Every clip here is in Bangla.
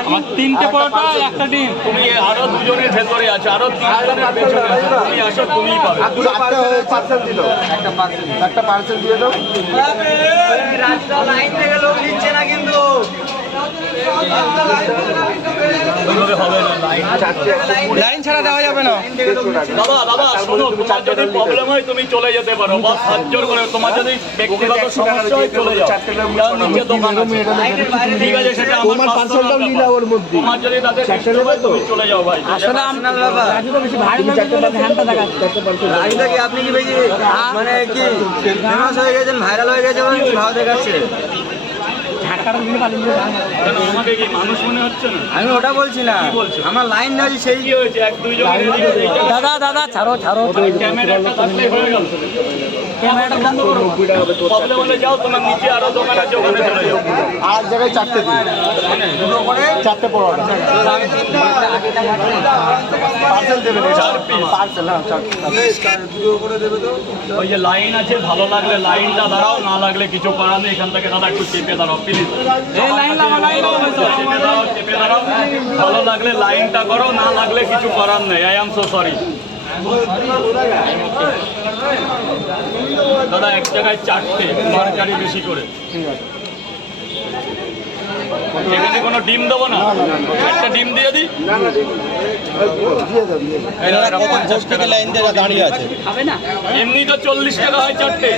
আমার তিনটে পরোটা আর একটা ডিম। তুমি আরও দুজনের ভেতরে আছো আরও তিনজনের পেছনে আছো। তুমি আসো তুমিই পাবে। পার্সেল দিল। একটা পার্সেল একটা পার্সেল দিয়ে দাও। ওইভাবে হবে না লাইন ছাড়া দেওয়া যাবে না। দাদা দাদা শোনো তোমার যদি প্রবলেম হয় তুমি চলে যেতে পারো। বা হাত জোর করে তোমার যদি ব্যক্তিগত সমস্যা হয় চলে যাও। যার নিচে দোকান আছে। ঠিক আছে সেটা আমার পার্সেলটাও নিলা ওর মধ্যে। তোমার যদি তাদের চারটে হয়, তো? তুমি চলে যাও ভাই আসলে রাজু তো বেশি লাগে বলে ধ্যানটা দেখাচ্ছে রাজুদা কি আপনি কি বেশি মানে কি ফেমাস হয়ে গেছেন ভাইরাল হয়ে গেছে বলে ভালো দেখাচ্ছে ঢাকাটা দিলে পালিয়ে যাবে কেন আমাকে কি মনে হচ্ছে না আমি ওটা বলছি না কি বলছো? আমার লাইন নাই সেই দাদা দাদা ছাড়ো ছাড়ো ক্যামেরাটা থাকলেই গেল ক্যামেরাটা বন্ধ করো। প্রবলেম হলে যাও তোমার নিচে আরও দোকান আছে ওখানে চলে যাও। আর জায়গায় চারটে দিন। চারটে পরোটা। পার্সেল দেবেন হ্যাঁ ওই যে লাইন আছে ভালো লাগলে লাইনটা দাঁড়াও না লাগলে কিছু করার নেই এখান থেকে দাদা একটু চেপে দাঁড়াও প্লিজ এই লাইন লাগা লাইন চেপে দাঁড়াও চেপে দাঁড়াও। ভালো লাগলে লাইনটা করো না লাগলে কিছু করার নেই। আই এম সো সরি দাদা এক জায়গায় চারটে তরকারি বেশি করে। এখানে কোনো ডিম দেবো না? একটা ডিম দিয়ে দিই? দিয়ে দিয়ে পঞ্চাশ টাকা লাইন দাঁড়িয়ে আছে। এমনি তো চল্লিশ টাকা হয় চারটে।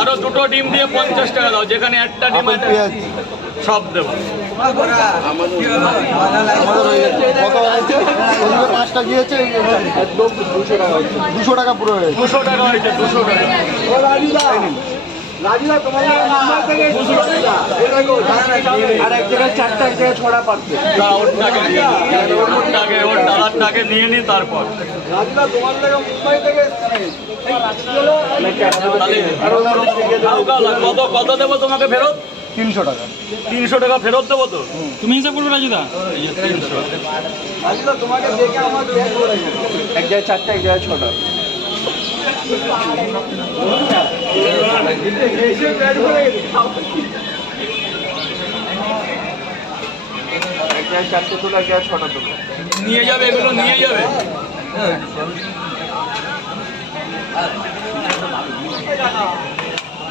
আরও দুটো ডিম দিয়ে পঞ্চাশ টাকা দাও যেখানে একটা ডিম সব দেবো। কত হয়েছে পাঁচটা গিয়েছে একদম দুশো টাকা হয়েছে। দুশো টাকা পুরো হয়েছে। দুশো টাকা হয়েছে দুশো টাকা। আর এক জায়গায় চারটা এক জায়গায় ছড়া পাচ্ছে। কত কত দেবো তোমাকে ফেরত? তিনশো টাকা। তিনশো টাকা ফেরত দেবো তো? তুমি হিসাব করবে রাজুদা? তিনশো। এক জায়গায় চারটা এক জায়গায় ছটা। এক জায়গায় চারটে তোলা এক জায়গায় ছটা নিয়ে যাবে এগুলো নিয়ে যাবে।